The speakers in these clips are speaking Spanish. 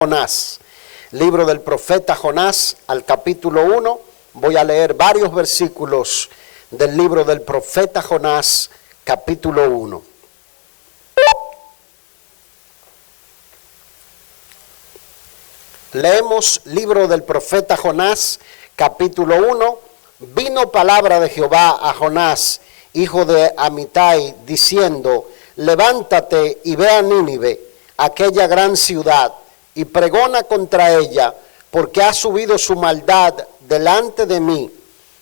Jonás, libro del profeta Jonás, al capítulo 1. Voy a leer varios versículos del libro del profeta Jonás, capítulo 1. Leemos libro del profeta Jonás, capítulo 1. Vino palabra de Jehová a Jonás, hijo de Amitai, diciendo: levántate y ve a Nínive, aquella gran ciudad, y pregona contra ella, porque ha subido su maldad delante de mí.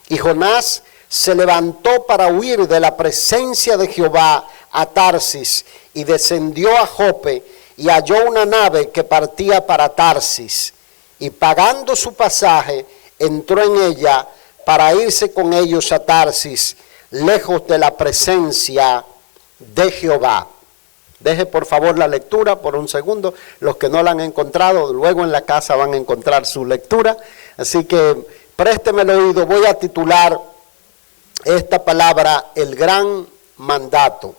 Y Jonás se levantó para huir de la presencia de Jehová a Tarsis, y descendió a Jope, y halló una nave que partía para Tarsis, y pagando su pasaje, entró en ella para irse con ellos a Tarsis, lejos de la presencia de Jehová. Deje por favor la lectura por un segundo. Los que no la han encontrado, luego en la casa van a encontrar su lectura. Así que présteme el oído. Voy a titular esta palabra: el gran mandato.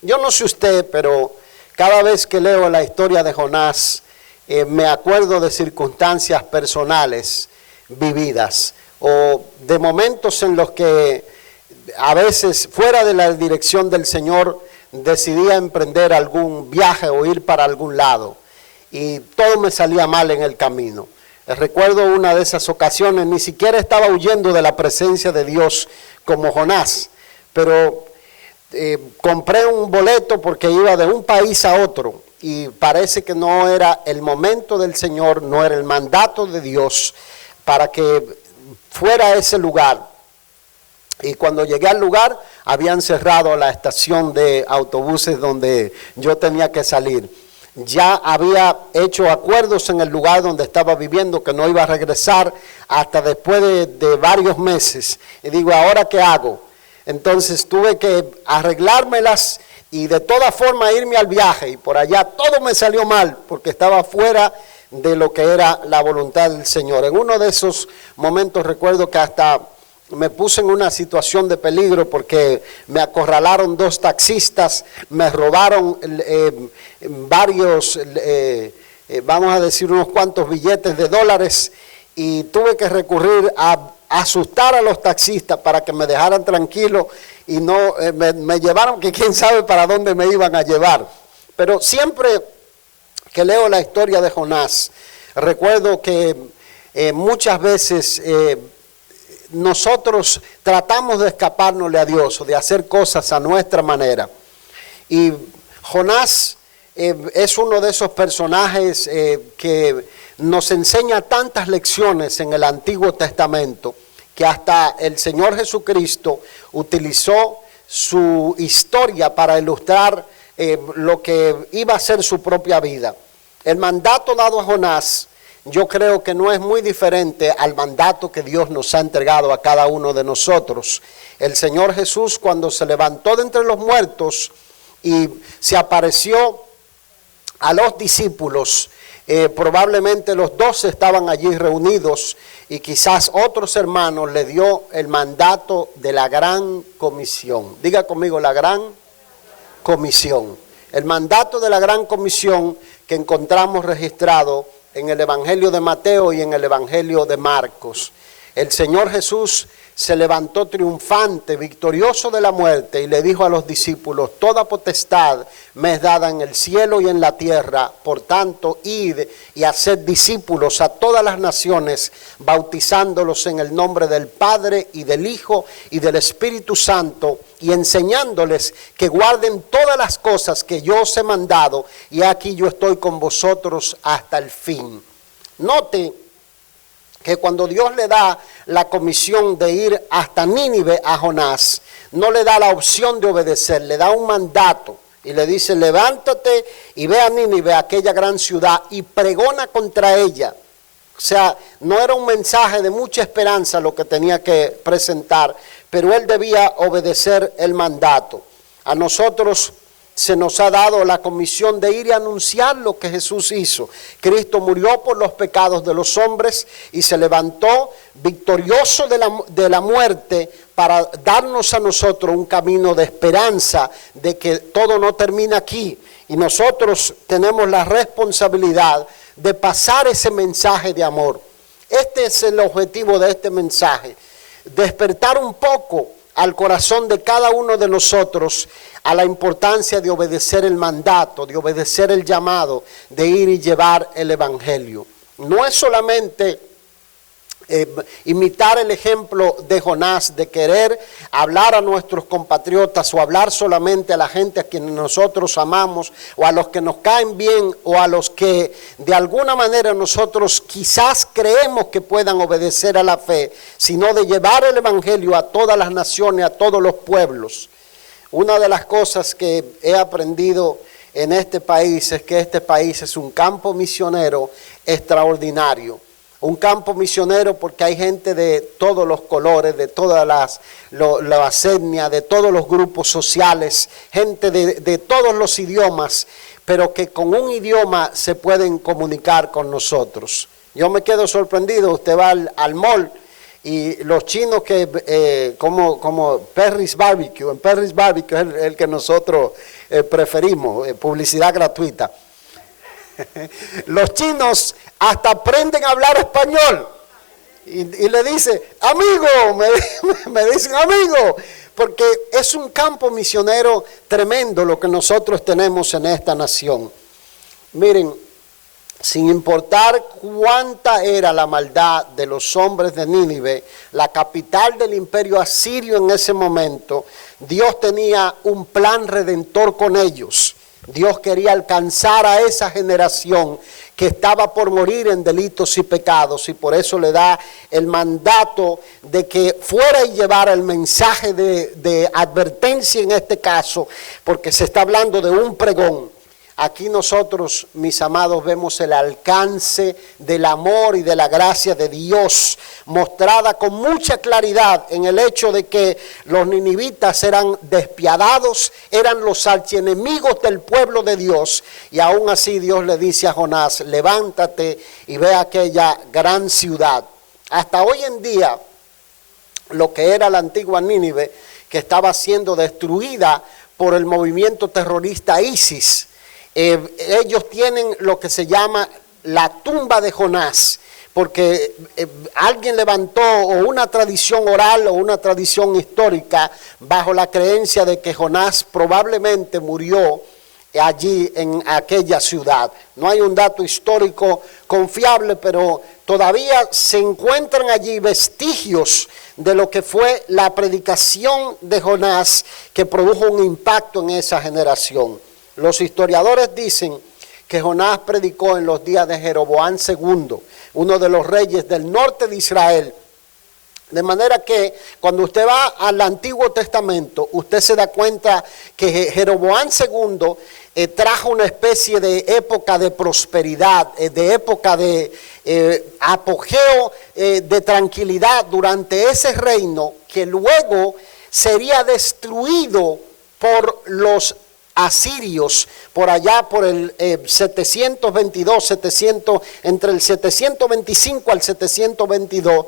Yo no sé usted, pero cada vez que leo la historia de Jonás, me acuerdo de circunstancias personales vividas, o de momentos en los que a veces fuera de la dirección del Señor decidía emprender algún viaje o ir para algún lado, y todo me salía mal en el camino. Recuerdo una de esas ocasiones, ni siquiera estaba huyendo de la presencia de Dios como Jonás, pero compré un boleto porque iba de un país a otro, y parece que no era el momento del Señor, no era el mandato de Dios para que fuera a ese lugar. Y cuando llegué al lugar, habían cerrado la estación de autobuses donde yo tenía que salir. Ya había hecho acuerdos en el lugar donde estaba viviendo que no iba a regresar hasta después de varios meses. Y digo, ¿ahora qué hago? Entonces tuve que arreglármelas y de toda forma irme al viaje. Y por allá todo me salió mal porque estaba fuera de lo que era la voluntad del Señor. En uno de esos momentos recuerdo que hasta me puse en una situación de peligro porque me acorralaron dos taxistas, me robaron varios, vamos a decir unos cuantos billetes de dólares, y tuve que recurrir a asustar a los taxistas para que me dejaran tranquilo y no me llevaron, que quién sabe para dónde me iban a llevar. Pero siempre que leo la historia de Jonás, recuerdo que muchas veces nosotros tratamos de escapárnosle a Dios o de hacer cosas a nuestra manera. Y Jonás es uno de esos personajes que nos enseña tantas lecciones en el Antiguo Testamento, que hasta el Señor Jesucristo utilizó su historia para ilustrar lo que iba a ser su propia vida. El mandato dado a Jonás, yo creo que no es muy diferente al mandato que Dios nos ha entregado a cada uno de nosotros. El Señor Jesús, cuando se levantó de entre los muertos y se apareció a los discípulos, probablemente los 12 estaban allí reunidos, y quizás otros hermanos le dio el mandato de la gran comisión. Diga conmigo, la gran comisión. El mandato de la gran comisión que encontramos registrado en el Evangelio de Mateo y en el Evangelio de Marcos. El Señor Jesús se levantó triunfante, victorioso de la muerte, y le dijo a los discípulos: toda potestad me es dada en el cielo y en la tierra, por tanto, id y haced discípulos a todas las naciones, bautizándolos en el nombre del Padre y del Hijo y del Espíritu Santo, y enseñándoles que guarden todas las cosas que yo os he mandado, y aquí yo estoy con vosotros hasta el fin. Note que cuando Dios le da la comisión de ir hasta Nínive a Jonás, no le da la opción de obedecer, le da un mandato y le dice: levántate y ve a Nínive, aquella gran ciudad, y pregona contra ella. O sea, no era un mensaje de mucha esperanza lo que tenía que presentar, pero él debía obedecer el mandato. A nosotros se nos ha dado la comisión de ir y anunciar lo que Jesús hizo. Cristo murió por los pecados de los hombres y se levantó victorioso de la muerte para darnos a nosotros un camino de esperanza de que todo no termina aquí. Y nosotros tenemos la responsabilidad de pasar ese mensaje de amor. Este es el objetivo de este mensaje, despertar un poco al corazón de cada uno de nosotros a la importancia de obedecer el mandato, de obedecer el llamado, de ir y llevar el evangelio. No es solamente imitar el ejemplo de Jonás, de querer hablar a nuestros compatriotas o hablar solamente a la gente a quienes nosotros amamos o a los que nos caen bien o a los que de alguna manera nosotros quizás creemos que puedan obedecer a la fe, sino de llevar el evangelio a todas las naciones, a todos los pueblos. Una de las cosas que he aprendido en este país es que este país es un campo misionero extraordinario. Un campo misionero porque hay gente de todos los colores, de todas las etnias, de todos los grupos sociales, gente de todos los idiomas, pero que con un idioma se pueden comunicar con nosotros. Yo me quedo sorprendido, usted va al mall y los chinos que, como Perry's Barbecue, en Perry's Barbecue es el que nosotros preferimos, publicidad gratuita. Los chinos hasta aprenden a hablar español y le dice amigo, me dicen amigo, porque es un campo misionero tremendo lo que nosotros tenemos en esta nación. Miren, sin importar cuánta era la maldad de los hombres de Nínive, la capital del imperio asirio en ese momento, Dios tenía un plan redentor con ellos. Dios quería alcanzar a esa generación que estaba por morir en delitos y pecados, y por eso le da el mandato de que fuera y llevara el mensaje de advertencia en este caso, porque se está hablando de un pregón. Aquí nosotros, mis amados, vemos el alcance del amor y de la gracia de Dios mostrada con mucha claridad en el hecho de que los ninivitas eran despiadados, eran los archienemigos del pueblo de Dios, y aún así Dios le dice a Jonás, levántate y ve aquella gran ciudad. Hasta hoy en día, lo que era la antigua Nínive, que estaba siendo destruida por el movimiento terrorista ISIS, ellos tienen lo que se llama la tumba de Jonás, porque alguien levantó o una tradición oral o una tradición histórica bajo la creencia de que Jonás probablemente murió allí en aquella ciudad. No hay un dato histórico confiable, pero todavía se encuentran allí vestigios de lo que fue la predicación de Jonás, que produjo un impacto en esa generación. Los historiadores dicen que Jonás predicó en los días de Jeroboam II, uno de los reyes del norte de Israel. De manera que cuando usted va al Antiguo Testamento, usted se da cuenta que Jeroboam II trajo una especie de época de prosperidad, de época de apogeo, de tranquilidad durante ese reino, que luego sería destruido por los asirios por allá por el 722, entre el 725 al 722.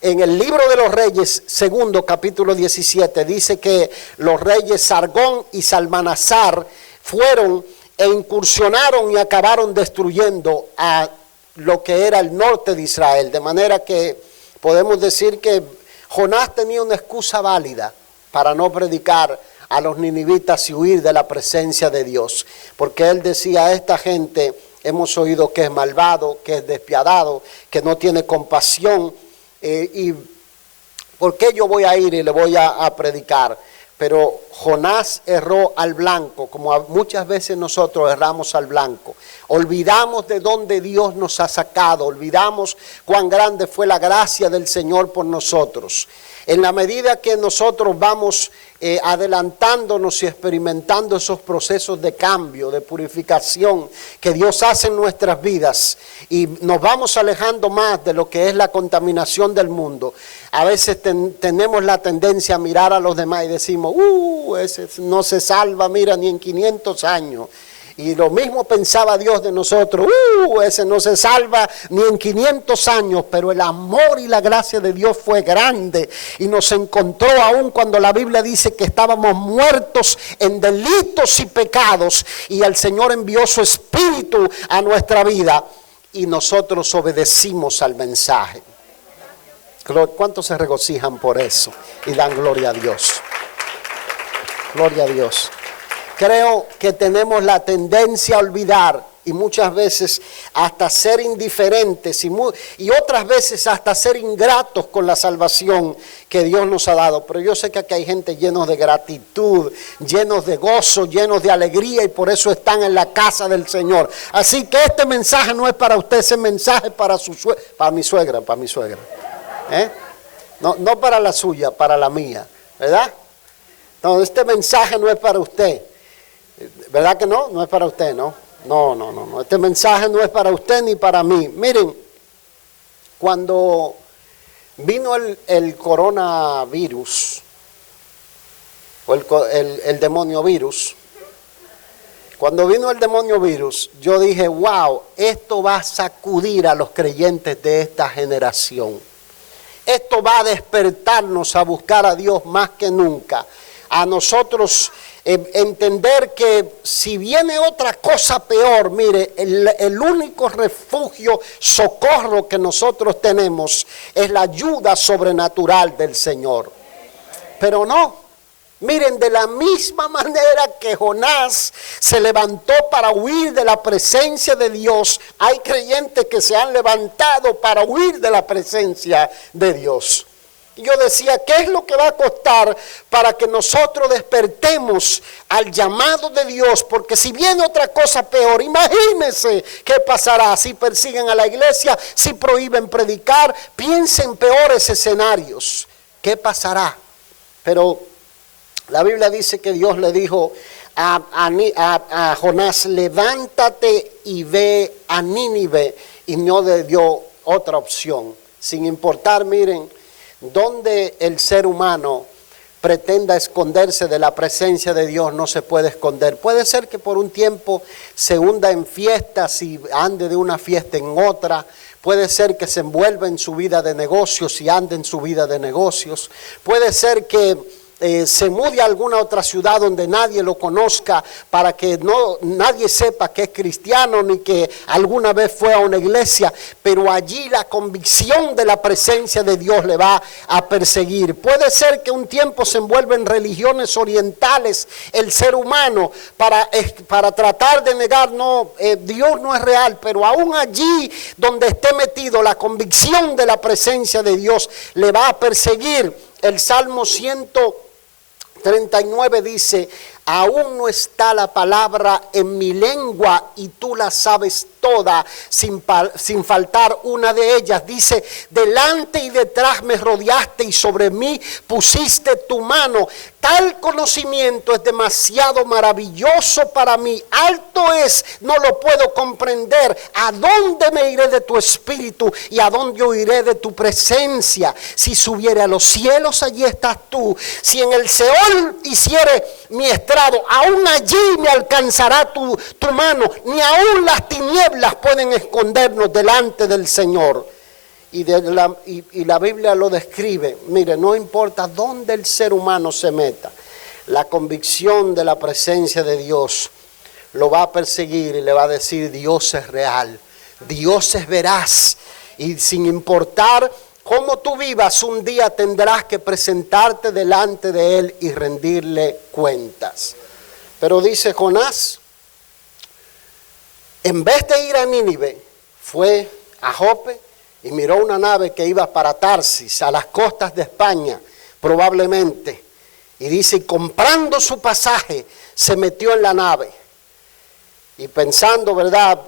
En el libro de los Reyes, segundo capítulo 17, dice que los reyes Sargón y Salmanasar fueron e incursionaron y acabaron destruyendo a lo que era el norte de Israel. De manera que podemos decir que Jonás tenía una excusa válida para no predicar a los ninivitas y huir de la presencia de Dios, porque él decía, a esta gente hemos oído que es malvado, que es despiadado, que no tiene compasión, y ¿por qué yo voy a ir y le voy a predicar? Pero Jonás erró al blanco, como muchas veces nosotros erramos al blanco. Olvidamos de dónde Dios nos ha sacado, olvidamos cuán grande fue la gracia del Señor por nosotros. En la medida que nosotros vamos adelantándonos y experimentando esos procesos de cambio, de purificación que Dios hace en nuestras vidas, y nos vamos alejando más de lo que es la contaminación del mundo, a veces tenemos la tendencia a mirar a los demás y decimos, ese no se salva, mira, ni en 500 años. Y lo mismo pensaba Dios de nosotros, ese no se salva ni en 500 años, pero el amor y la gracia de Dios fue grande y nos encontró aún cuando la Biblia dice que estábamos muertos en delitos y pecados, y el Señor envió su Espíritu a nuestra vida. y nosotros obedecimos al mensaje. ¿Cuántos se regocijan por eso y dan gloria a Dios? Gloria a Dios. Creo que tenemos la tendencia a olvidar y muchas veces hasta ser indiferentes y otras veces hasta ser ingratos con la salvación que Dios nos ha dado. Pero yo sé que aquí hay gente llenos de gratitud, llenos de gozo, llenos de alegría y por eso están en la casa del Señor. Así que este mensaje no es para usted, ese mensaje es para mi suegra. No para la suya, para la mía, ¿verdad? No, este mensaje no es para usted. ¿Verdad que no? No es para usted, ¿no? No. Este mensaje no es para usted ni para mí. Miren, cuando vino el coronavirus, o el demonio virus, cuando vino el demonio virus, yo dije, wow, esto va a sacudir a los creyentes de esta generación. Esto va a despertarnos a buscar a Dios más que nunca. A nosotros entender que si viene otra cosa peor, mire, el único refugio, socorro que nosotros tenemos es la ayuda sobrenatural del Señor. Pero no, miren, de la misma manera que Jonás se levantó para huir de la presencia de Dios, hay creyentes que se han levantado para huir de la presencia de Dios. Y yo decía, ¿qué es lo que va a costar para que nosotros despertemos al llamado de Dios? Porque si viene otra cosa peor, imagínense qué pasará si persiguen a la iglesia, si prohíben predicar, piensen peores escenarios. ¿Qué pasará? Pero la Biblia dice que Dios le dijo a Jonás, levántate y ve a Nínive, y no le dio otra opción. Sin importar, miren, donde el ser humano pretenda esconderse de la presencia de Dios, no se puede esconder. Puede ser que por un tiempo se hunda en fiestas y ande de una fiesta en otra. Puede ser que se envuelva en su vida de negocios y ande en su vida de negocios. Puede ser que se mude a alguna otra ciudad donde nadie lo conozca, para que nadie sepa que es cristiano ni que alguna vez fue a una iglesia, pero allí la convicción de la presencia de Dios le va a perseguir. Puede ser que un tiempo se envuelva en religiones orientales el ser humano para tratar de negar, Dios no es real, pero aún allí donde esté metido, la convicción de la presencia de Dios le va a perseguir. El Salmo 139 dice, aún no está la palabra en mi lengua y tú la sabes toda, sin faltar una de ellas. Dice, delante y detrás me rodeaste y sobre mí pusiste tu mano. Tal conocimiento es demasiado maravilloso para mí. Alto es, no lo puedo comprender. ¿A dónde me iré de tu espíritu y a dónde huiré de tu presencia? Si subiere a los cielos, allí estás tú. Si en el Seol hiciere mi estrado, aún allí me alcanzará tu mano. Ni aún las tinieblas pueden escondernos delante del Señor. Y la Biblia lo describe. Mire, no importa dónde el ser humano se meta, la convicción de la presencia de Dios lo va a perseguir y le va a decir, Dios es real, Dios es veraz, y sin importar cómo tú vivas, un día tendrás que presentarte delante de Él y rendirle cuentas. Pero dice Jonás, en vez de ir a Nínive, fue a Jope y miró una nave que iba para Tarsis, a las costas de España, probablemente. Y dice, comprando su pasaje, se metió en la nave. Y pensando, ¿verdad?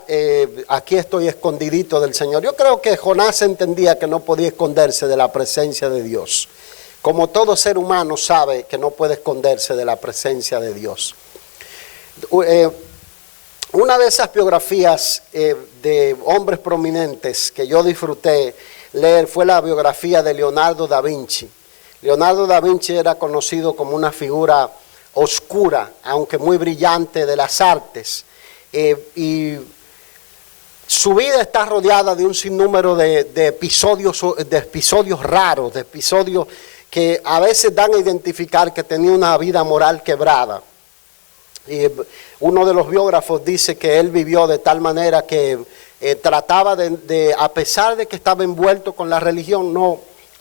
Aquí estoy escondidito del Señor. Yo creo que Jonás entendía que no podía esconderse de la presencia de Dios. Como todo ser humano sabe que no puede esconderse de la presencia de Dios. Una de esas biografías de hombres prominentes que yo disfruté leer fue la biografía de Leonardo da Vinci. Leonardo da Vinci era conocido como una figura oscura, aunque muy brillante, de las artes. Y su vida está rodeada de un sinnúmero de episodios raros, de episodios que a veces dan a identificar que tenía una vida moral quebrada. Y uno de los biógrafos dice que él vivió de tal manera que trataba a pesar de que estaba envuelto con la religión, no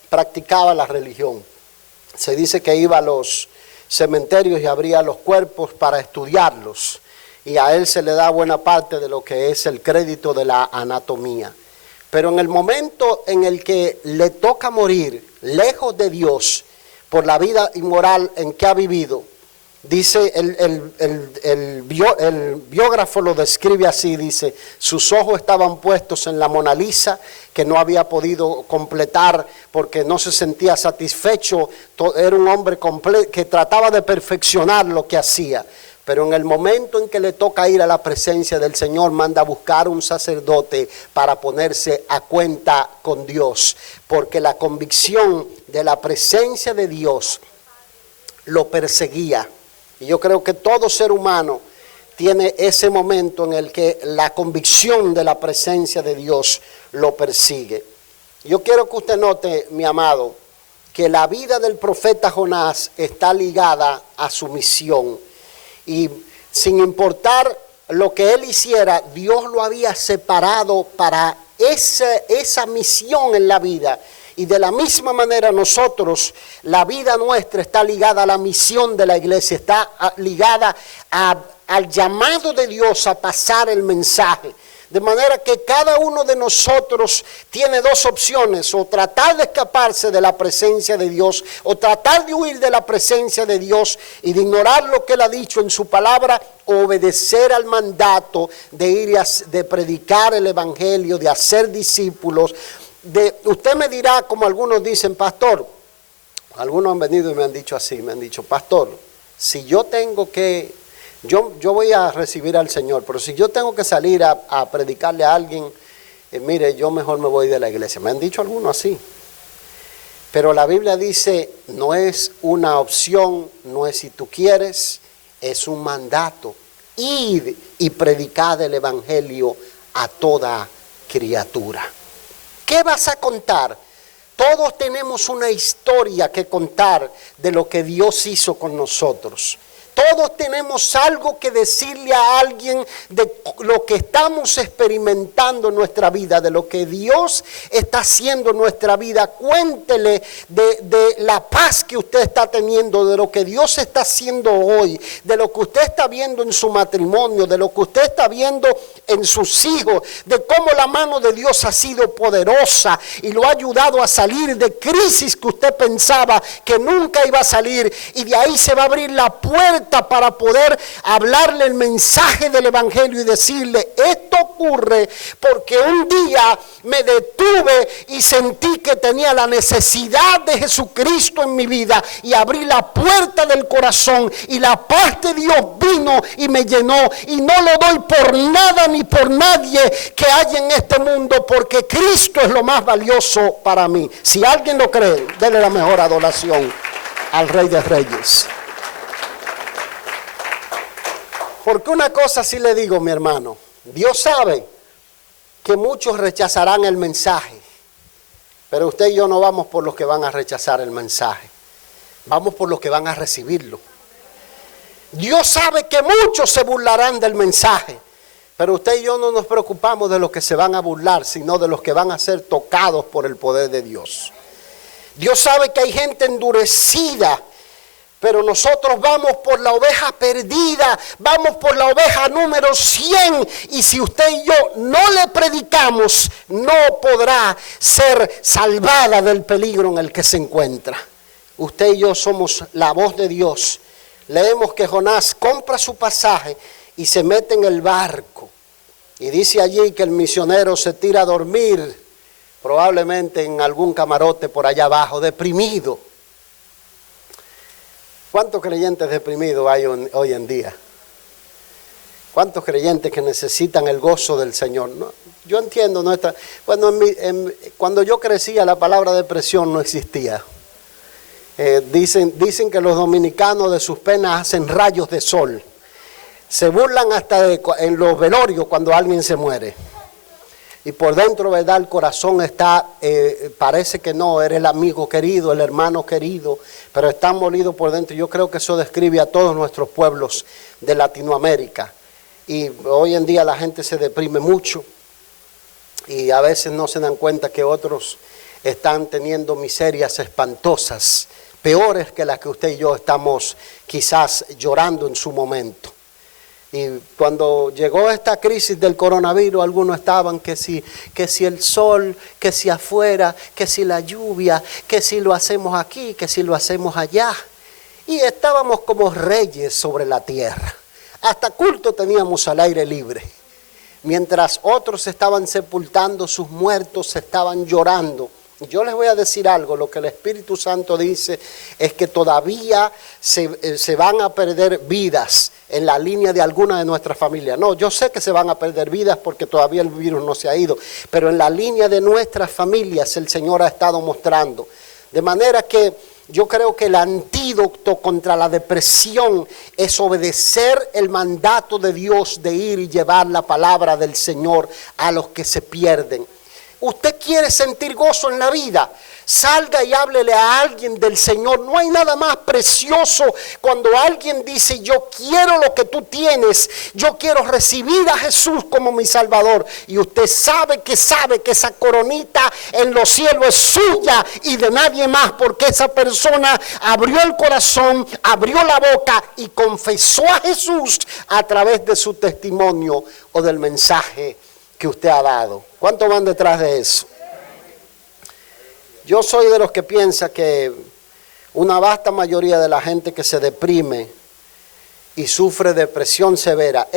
practicaba la religión. Se dice que iba a los cementerios y abría los cuerpos para estudiarlos, y a él se le da buena parte de lo que es el crédito de la anatomía. Pero en el momento en el que le toca morir lejos de Dios por la vida inmoral en que ha vivido, dice el biógrafo lo describe así, dice: sus ojos estaban puestos en la Mona Lisa, que no había podido completar porque no se sentía satisfecho. Era un hombre que trataba de perfeccionar lo que hacía. Pero en el momento en que le toca ir a la presencia del Señor, manda a buscar un sacerdote para ponerse a cuenta con Dios, porque la convicción de la presencia de Dios lo perseguía. Y yo creo que todo ser humano tiene ese momento en el que la convicción de la presencia de Dios lo persigue. Yo quiero que usted note, mi amado, que la vida del profeta Jonás está ligada a su misión. Y sin importar lo que él hiciera, Dios lo había separado para esa misión en la vida. Y de la misma manera nosotros, la vida nuestra está ligada a la misión de la iglesia, está ligada al llamado de Dios a pasar el mensaje. De manera que cada uno de nosotros tiene dos opciones: o tratar de escaparse de la presencia de Dios, o tratar de huir de la presencia de Dios y de ignorar lo que Él ha dicho en su palabra, o obedecer al mandato de ir de predicar el evangelio, de hacer discípulos. Usted me dirá, como algunos dicen: pastor, algunos han venido y me han dicho así, me han dicho: pastor, si yo tengo que... Yo voy a recibir al Señor, pero si yo tengo que salir a predicarle a alguien, mire, yo mejor me voy de la iglesia. Me han dicho algunos así. Pero la Biblia dice, no es una opción, no es si tú quieres, es un mandato. Id y predicad el evangelio a toda criatura. ¿Qué vas a contar? Todos tenemos una historia que contar de lo que Dios hizo con nosotros. Todos tenemos algo que decirle a alguien de lo que estamos experimentando en nuestra vida, de lo que Dios está haciendo en nuestra vida. Cuéntele de la paz que usted está teniendo, de lo que Dios está haciendo hoy, de lo que usted está viendo en su matrimonio, de lo que usted está viendo en sus hijos, de cómo la mano de Dios ha sido poderosa y lo ha ayudado a salir de crisis que usted pensaba que nunca iba a salir, y de ahí se va a abrir la puerta para poder hablarle el mensaje del evangelio y decirle: esto ocurre porque un día me detuve y sentí que tenía la necesidad de Jesucristo en mi vida, y abrí la puerta del corazón y la paz de Dios vino y me llenó, y no lo doy por nada ni por nadie que haya en este mundo, porque Cristo es lo más valioso para mí. Si alguien lo cree, denle la mejor adoración al Rey de Reyes. Porque una cosa sí le digo, mi hermano: Dios sabe que muchos rechazarán el mensaje, pero usted y yo no vamos por los que van a rechazar el mensaje, vamos por los que van a recibirlo. Dios sabe que muchos se burlarán del mensaje, pero usted y yo no nos preocupamos de los que se van a burlar, sino de los que van a ser tocados por el poder de Dios. Dios sabe que hay gente endurecida, pero nosotros vamos por la oveja perdida, vamos por la oveja número 100. Y si usted y yo no le predicamos, no podrá ser salvada del peligro en el que se encuentra. Usted y yo somos la voz de Dios. Leemos que Jonás compra su pasaje y se mete en el barco. Y dice allí que el misionero se tira a dormir, probablemente en algún camarote por allá abajo, deprimido. ¿Cuántos creyentes deprimidos hay hoy en día? ¿Cuántos creyentes que necesitan el gozo del Señor? No, yo entiendo, cuando yo crecía la palabra depresión no existía. Dicen que los dominicanos de sus penas hacen rayos de sol. Se burlan hasta en los velorios cuando alguien se muere. Y por dentro, ¿verdad? El corazón está, parece que no, eres el amigo querido, el hermano querido, pero está molido por dentro. Yo creo que eso describe a todos nuestros pueblos de Latinoamérica. Y hoy en día la gente se deprime mucho. y a veces no se dan cuenta que otros están teniendo miserias espantosas, peores que las que usted y yo estamos quizás llorando en su momento. Y cuando llegó esta crisis del coronavirus, algunos estaban que si el sol, que si afuera, que si la lluvia, que si lo hacemos aquí, que si lo hacemos allá. Y estábamos como reyes sobre la tierra. Hasta culto teníamos al aire libre. Mientras otros estaban sepultando sus muertos, estaban llorando. Y yo les voy a decir algo, lo que el Espíritu Santo dice es que todavía se van a perder vidas en la línea de alguna de nuestras familias. No, yo sé que se van a perder vidas porque todavía el virus no se ha ido, pero en la línea de nuestras familias el Señor ha estado mostrando. De manera que yo creo que el antídoto contra la depresión es obedecer el mandato de Dios de ir y llevar la palabra del Señor a los que se pierden. Usted quiere sentir gozo en la vida, salga y háblele a alguien del Señor. No hay nada más precioso cuando alguien dice: yo quiero lo que tú tienes, yo quiero recibir a Jesús como mi Salvador. Y usted sabe que esa coronita en los cielos es suya y de nadie más, porque esa persona abrió el corazón, abrió la boca y confesó a Jesús a través de su testimonio o del mensaje que usted ha dado. ¿Cuántos van detrás de eso? Yo soy de los que piensa que una vasta mayoría de la gente que se deprime y sufre depresión severa,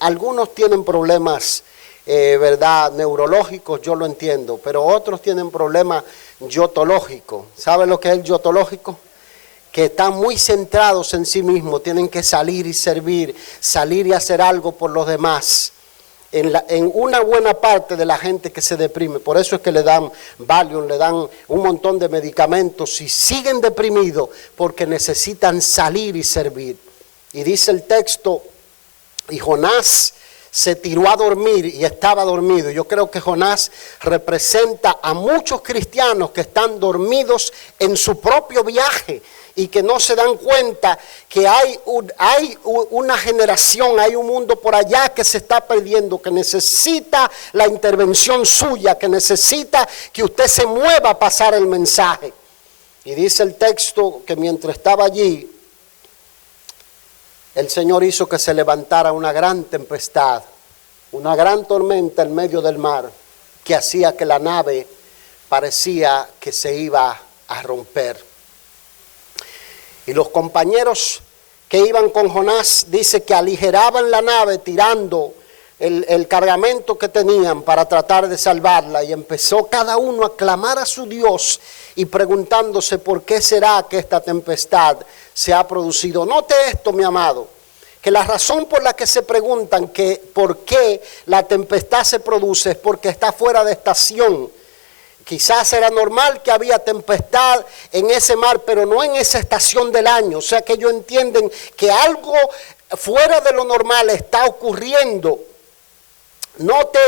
algunos tienen problemas, ¿verdad?, neurológicos, yo lo entiendo, pero otros tienen problemas yotológicos. ¿Sabe lo que es el yotológico? Que están muy centrados en sí mismos, tienen que salir y servir, salir y hacer algo por los demás. En una buena parte de la gente que se deprime, por eso es que le dan Valium, le dan un montón de medicamentos y siguen deprimidos porque necesitan salir y servir. Y dice el texto, y Jonás se tiró a dormir y estaba dormido. Yo creo que Jonás representa a muchos cristianos que están dormidos en su propio viaje y que no se dan cuenta que hay una generación, hay un mundo por allá que se está perdiendo, que necesita la intervención suya, que necesita que usted se mueva a pasar el mensaje. Y dice el texto que mientras estaba allí, el Señor hizo que se levantara una gran tempestad, una gran tormenta en medio del mar, que hacía que la nave parecía que se iba a romper. Y los compañeros que iban con Jonás, dice que aligeraban la nave tirando el cargamento que tenían para tratar de salvarla. Y empezó cada uno a clamar a su Dios y preguntándose por qué será que esta tempestad se ha producido. Note esto, mi amado, que la razón por la que se preguntan que por qué la tempestad se produce es porque está fuera de estación. Quizás era normal que había tempestad en ese mar, pero no en esa estación del año. O sea que ellos entienden que algo fuera de lo normal está ocurriendo. Note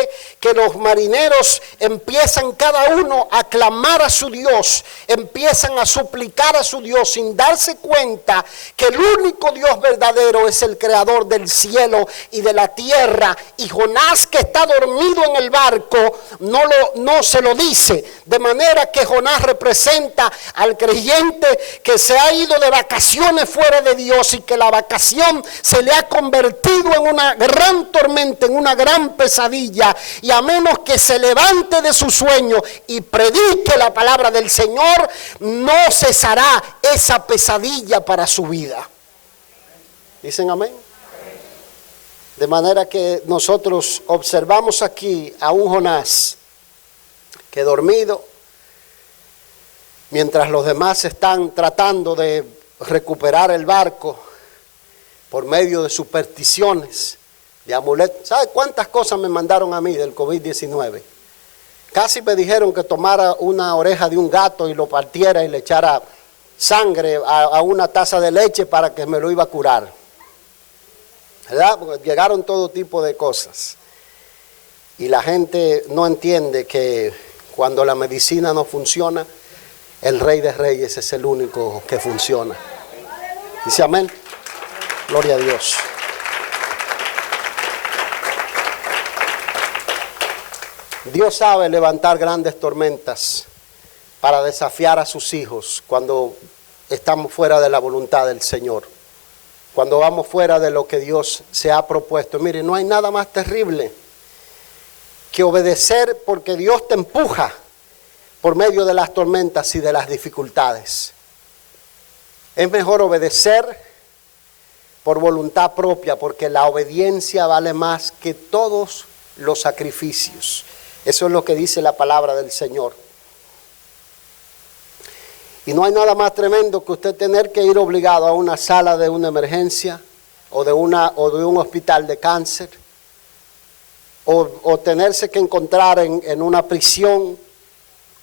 que los marineros empiezan cada uno a clamar a su Dios, empiezan a suplicar a su Dios sin darse cuenta que el único Dios verdadero es el creador del cielo y de la tierra. Y Jonás, que está dormido en el barco, no se lo dice. De manera que Jonás representa al creyente que se ha ido de vacaciones fuera de Dios y que la vacación se le ha convertido en una gran tormenta, en una gran pesadilla. Y a menos que se levante de su sueño y predique la palabra del Señor, no cesará esa pesadilla para su vida. ¿Dicen amén? De manera que nosotros observamos aquí a un Jonás que dormido, mientras los demás están tratando de recuperar el barco por medio de supersticiones, de amuletos. ¿Sabe cuántas cosas me mandaron a mí del COVID-19? Casi me dijeron que tomara una oreja de un gato y lo partiera y le echara sangre a una taza de leche para que me lo iba a curar. ¿Verdad? Porque llegaron todo tipo de cosas. Y la gente no entiende que cuando la medicina no funciona, el Rey de Reyes es el único que funciona. Dice amén. Gloria a Dios. Dios sabe levantar grandes tormentas para desafiar a sus hijos cuando estamos fuera de la voluntad del Señor, cuando vamos fuera de lo que Dios se ha propuesto. Mire, no hay nada más terrible que obedecer porque Dios te empuja por medio de las tormentas y de las dificultades. Es mejor obedecer por voluntad propia, porque la obediencia vale más que todos los sacrificios. Eso es lo que dice la palabra del Señor. Y no hay nada más tremendo que usted tener que ir obligado a una sala de una emergencia o de un hospital de cáncer, o tenerse que encontrar en una prisión,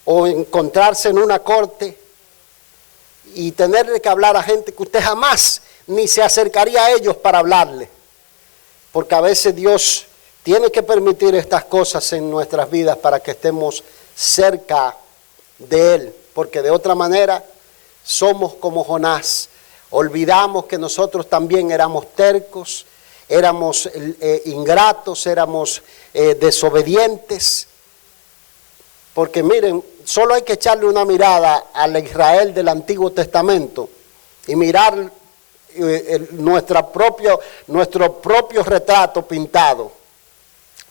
o encontrarse en una corte y tenerle que hablar a gente que usted jamás ni se acercaría a ellos para hablarle. Porque a veces Dios tiene que permitir estas cosas en nuestras vidas para que estemos cerca de Él, porque de otra manera somos como Jonás. Olvidamos que nosotros también éramos tercos, éramos ingratos, éramos desobedientes. Porque miren, solo hay que echarle una mirada al Israel del Antiguo Testamento y mirar nuestro propio retrato pintado.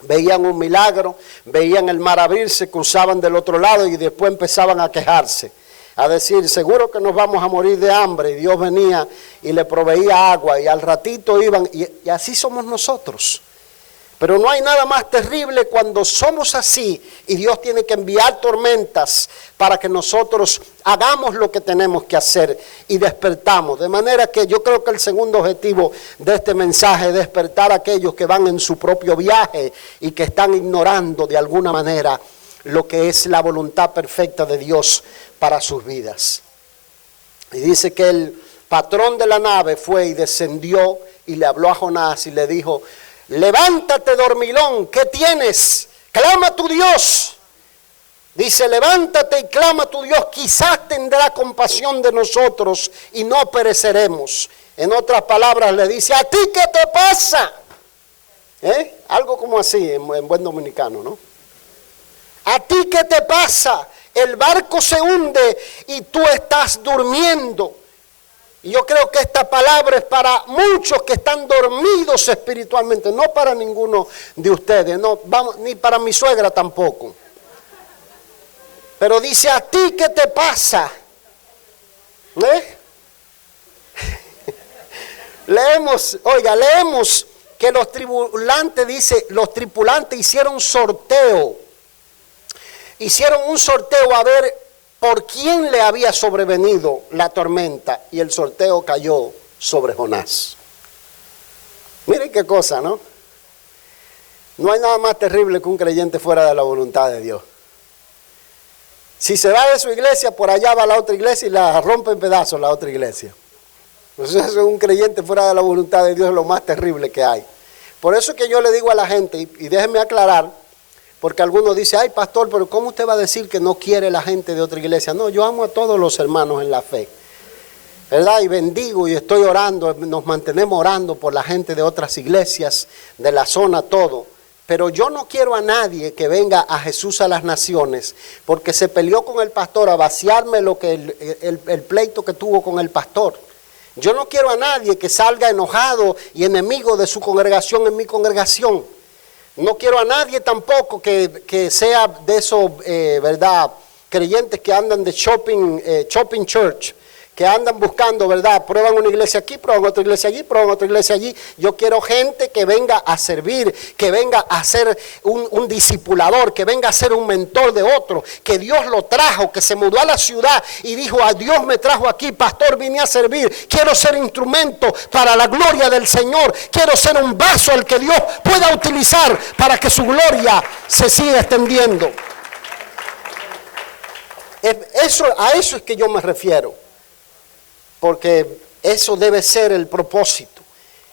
Veían un milagro, veían el mar abrirse, cruzaban del otro lado y después empezaban a quejarse, a decir, seguro que nos vamos a morir de hambre. Y Dios venía y le proveía agua y al ratito iban, y así somos nosotros. Pero no hay nada más terrible cuando somos así y Dios tiene que enviar tormentas para que nosotros hagamos lo que tenemos que hacer y despertamos. De manera que yo creo que el segundo objetivo de este mensaje es despertar a aquellos que van en su propio viaje y que están ignorando de alguna manera lo que es la voluntad perfecta de Dios para sus vidas. Y dice que el patrón de la nave fue y descendió y le habló a Jonás y le dijo, levántate, dormilón, ¿qué tienes? Clama a tu Dios. Dice, levántate y clama a tu Dios, quizás tendrá compasión de nosotros y no pereceremos. En otras palabras le dice, ¿a ti qué te pasa? Algo como así en buen dominicano, ¿no? ¿A ti qué te pasa? El barco se hunde y tú estás durmiendo. Y yo creo que esta palabra es para muchos que están dormidos espiritualmente, no para ninguno de ustedes, no, vamos, ni para mi suegra tampoco. Pero dice, ¿a ti qué te pasa? Leemos que los tripulantes hicieron sorteo. Hicieron un sorteo a ver por quién le había sobrevenido la tormenta, y el sorteo cayó sobre Jonás. Miren qué cosa, ¿no? No hay nada más terrible que un creyente fuera de la voluntad de Dios. Si se va de su iglesia, por allá va la otra iglesia y la rompe en pedazos la otra iglesia. Entonces un creyente fuera de la voluntad de Dios es lo más terrible que hay. Por eso es que yo le digo a la gente, y déjenme aclarar, porque algunos dicen, ay pastor, pero ¿cómo usted va a decir que no quiere la gente de otra iglesia? No, yo amo a todos los hermanos en la fe, ¿verdad? Y bendigo y estoy orando, nos mantenemos orando por la gente de otras iglesias, de la zona, todo. Pero yo no quiero a nadie que venga a Jesús a las Naciones porque se peleó con el pastor a vaciarme lo que el pleito que tuvo con el pastor. Yo no quiero a nadie que salga enojado y enemigo de su congregación en mi congregación. No quiero a nadie tampoco que sea de esos, ¿verdad?, creyentes que andan de shopping church, que andan buscando, ¿verdad?, prueban una iglesia aquí, prueban otra iglesia allí, prueban otra iglesia allí. Yo quiero gente que venga a servir, que venga a ser un discipulador, que venga a ser un mentor de otro, que Dios lo trajo, que se mudó a la ciudad y dijo, a Dios me trajo aquí, pastor, vine a servir, quiero ser instrumento para la gloria del Señor, quiero ser un vaso al que Dios pueda utilizar para que su gloria se siga extendiendo. A eso es que yo me refiero. Porque eso debe ser el propósito.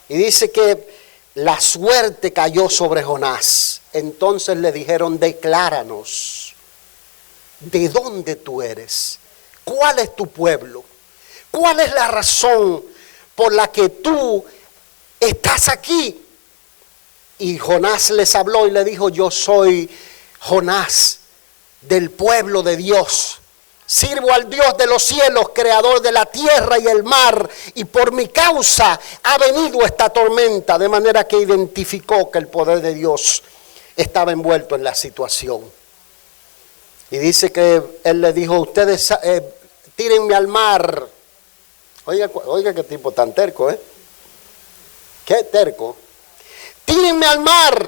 Y dice que la suerte cayó sobre Jonás. Entonces le dijeron, decláranos, ¿de dónde tú eres? ¿Cuál es tu pueblo? ¿Cuál es la razón por la que tú estás aquí? Y Jonás les habló y le dijo, yo soy Jonás, del pueblo de Dios. Sirvo al Dios de los cielos, creador de la tierra y el mar, y por mi causa ha venido esta tormenta, de manera que identificó que el poder de Dios estaba envuelto en la situación. Y dice que él le dijo, ustedes tírenme al mar. Oiga qué tipo tan terco, ¿eh? Qué terco. Tírenme al mar.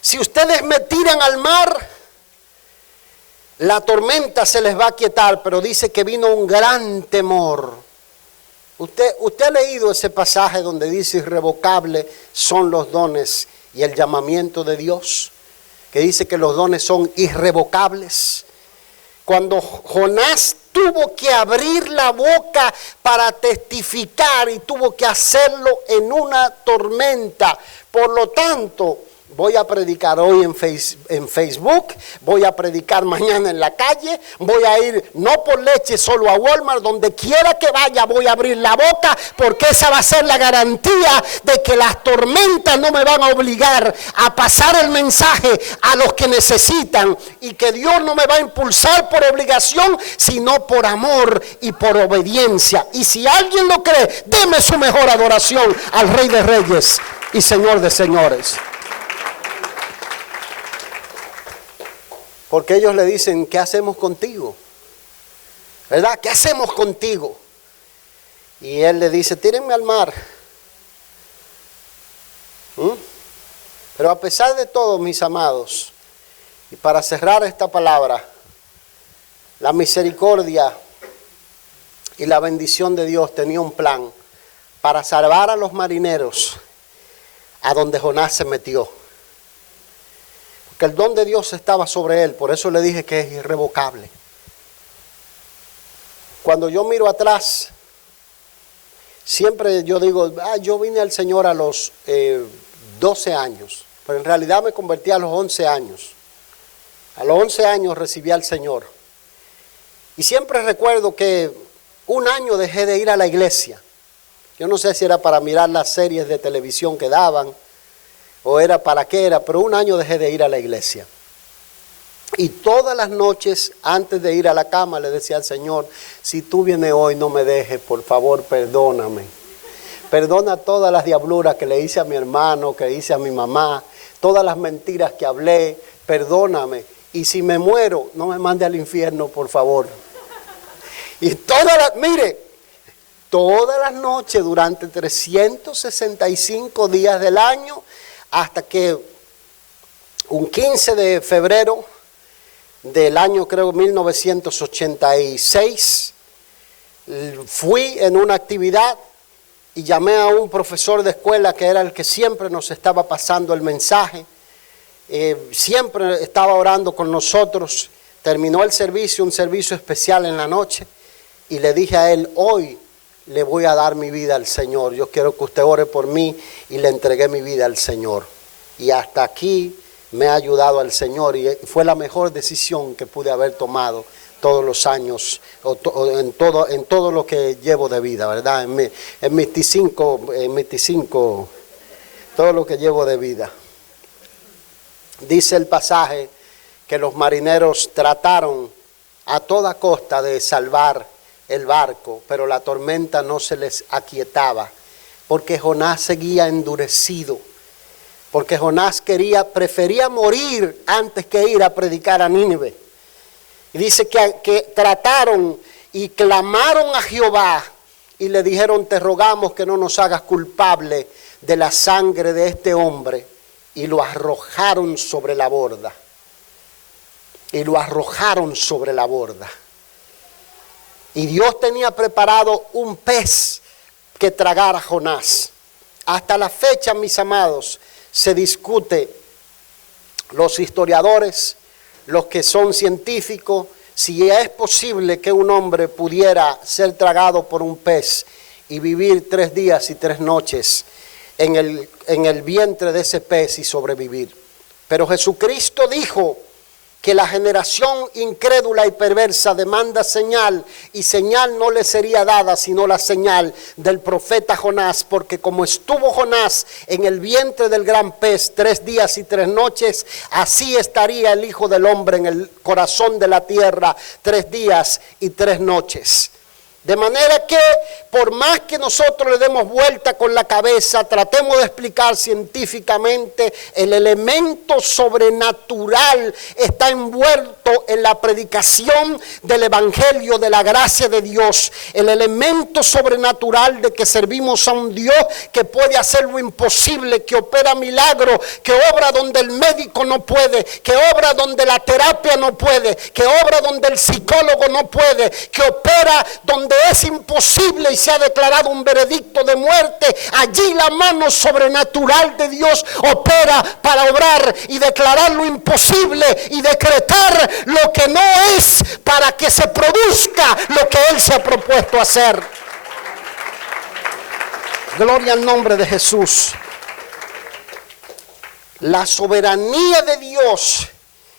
Si ustedes me tiran al mar, la tormenta se les va a quietar, pero dice que vino un gran temor. Usted ha leído ese pasaje donde dice irrevocable son los dones y el llamamiento de Dios, que dice que los dones son irrevocables. Cuando Jonás tuvo que abrir la boca para testificar y tuvo que hacerlo en una tormenta, por lo tanto, voy a predicar hoy en Facebook, voy a predicar mañana en la calle, voy a ir no por leche solo a Walmart, donde quiera que vaya voy a abrir la boca, porque esa va a ser la garantía de que las tormentas no me van a obligar a pasar el mensaje a los que necesitan, y que Dios no me va a impulsar por obligación, sino por amor y por obediencia. Y si alguien lo cree, deme su mejor adoración al Rey de Reyes y Señor de Señores. Porque ellos le dicen, ¿qué hacemos contigo? ¿Verdad? ¿Qué hacemos contigo? Y él le dice, tírenme al mar. Pero a pesar de todo, mis amados, y para cerrar esta palabra, la misericordia y la bendición de Dios tenía un plan para salvar a los marineros a donde Jonás se metió. Que el don de Dios estaba sobre él, por eso le dije que es irrevocable. Cuando yo miro atrás, siempre yo digo, yo vine al Señor a los 12 años, pero en realidad me convertí a los 11 años. A los 11 años recibí al Señor. Y siempre recuerdo que un año dejé de ir a la iglesia. Yo no sé si era para mirar las series de televisión que daban, o era para qué era, pero un año dejé de ir a la iglesia. Y todas las noches, antes de ir a la cama, le decía al Señor, si tú vienes hoy, no me dejes, por favor, perdóname. Perdona todas las diabluras que le hice a mi hermano, que hice a mi mamá, todas las mentiras que hablé, perdóname. Y si me muero, no me mande al infierno, por favor. Y todas las noches, durante 365 días del año, hasta que un 15 de febrero del año, creo, 1986, fui en una actividad y llamé a un profesor de escuela que era el que siempre nos estaba pasando el mensaje, siempre estaba orando con nosotros. Terminó el servicio, un servicio especial en la noche, y le dije a él, hoy le voy a dar mi vida al Señor. Yo quiero que usted ore por mí, y le entregué mi vida al Señor. Y hasta aquí me ha ayudado al Señor, y fue la mejor decisión que pude haber tomado todos los años, en todo lo que llevo de vida, ¿verdad? En 25, todo lo que llevo de vida. Dice el pasaje que los marineros trataron a toda costa de salvar el barco, pero la tormenta no se les aquietaba, porque Jonás seguía endurecido, porque Jonás prefería morir antes que ir a predicar a Nínive. Y dice que trataron y clamaron a Jehová y le dijeron, te rogamos que no nos hagas culpable de la sangre de este hombre, y lo arrojaron sobre la borda. Y lo arrojaron sobre la borda. Y Dios tenía preparado un pez que tragara a Jonás. Hasta la fecha, mis amados, se discute, los historiadores, los que son científicos, si es posible que un hombre pudiera ser tragado por un pez y vivir 3 días y 3 noches en el vientre de ese pez y sobrevivir. Pero Jesucristo dijo que la generación incrédula y perversa demanda señal, y señal no le sería dada sino la señal del profeta Jonás, porque como estuvo Jonás en el vientre del gran pez 3 días y 3 noches, así estaría el Hijo del Hombre en el corazón de la tierra 3 días y 3 noches. De manera que por más que nosotros le demos vuelta con la cabeza, tratemos de explicar científicamente, el elemento sobrenatural está envuelto en la predicación del Evangelio de la gracia de Dios. El elemento sobrenatural de que servimos a un Dios que puede hacer lo imposible, que opera milagros, que obra donde el médico no puede, que obra donde la terapia no puede, que obra donde el psicólogo no puede, que opera donde es imposible y se ha declarado un veredicto de muerte. Allí la mano sobrenatural de Dios opera para obrar y declarar lo imposible y decretar lo que no es, para que se produzca lo que Él se ha propuesto hacer. Gloria al nombre de Jesús. La soberanía de Dios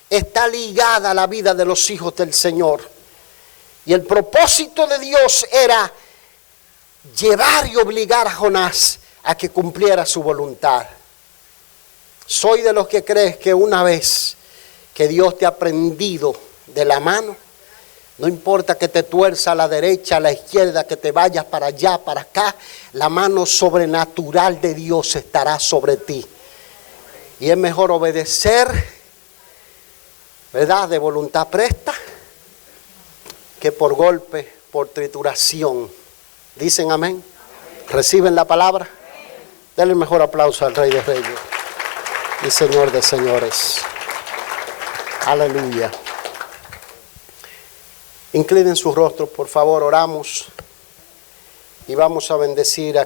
está ligada a la vida de los hijos del Señor. Y el propósito de Dios era llevar y obligar a Jonás a que cumpliera su voluntad. Soy de los que crees que una vez que Dios te ha prendido de la mano, no importa que te tuerza a la derecha, a la izquierda, que te vayas para allá, para acá, la mano sobrenatural de Dios estará sobre ti. Y es mejor obedecer, ¿verdad?, de voluntad presta, que por golpe, por trituración. ¿Dicen amén? ¿Reciben la palabra? Denle el mejor aplauso al Rey de Reyes y Señor de Señores. Aleluya. Inclinen sus rostros, por favor, oramos y vamos a bendecir a